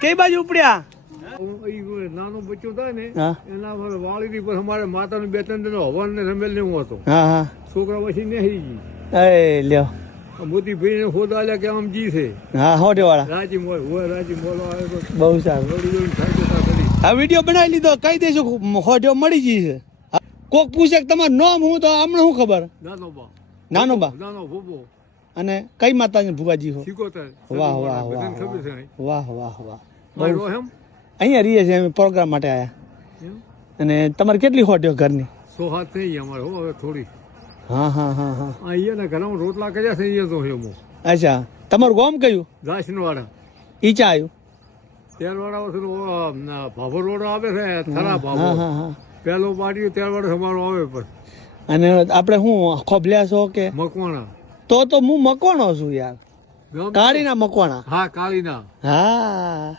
કઈ બાજુ ઉપડ્યા? નાનો બચ્ચો થાય ને એના વાળી પર અમારે માતાનું 2-3 દિન હવન ને રમેલ ને હું હતો. છોકરા પછી નહીં એ લ્યો મોતી ભાઈ ને ખોદ આલ્યા કે આમ જી છે. હા હોટે વાળા રાજી મોલ હોય રાજી મોલ આવે તો બહુ સારું. આ વિડીયો બનાવી લીધો કહી દઈશું હોટે મળી જઈ છે. કોક પૂછે કે તમારું નામ હું તો અમને શું ખબર? નાનો બા નાનો ભૂપો. અને કઈ માતાજી ભુવાજી હો? સિકોતર. વાહ વાહ વાહ ખબર છે. વાહ વાહ વાહ. મારો એમ અહીંયા રહીએ છીએ અમે પ્રોગ્રામ માટે આયા. અને તમારે કેટલી હોટીઓ ઘરની? 100 થઈ અમારે હો હવે થોડી. હા હા હા હા. અહીંયા ઘરમાં રોટલા કર્યા છે અહીંયા તો હું. અચ્છા તમારું ગામ કયું? દાસનવાડા. ઈ ચા આવ્યું? તેલવાડા ભાભર રોડ આવે છે થરા ભાભર. પેલો પાડ્યું તેલવાડા અમારો આવે પર. અને આપણે શું ખોભલ્યા છો કે મકવાણા? તો હું મકવાણો છું યાર. કાળીના મકવાણા. હા કાળીના. હા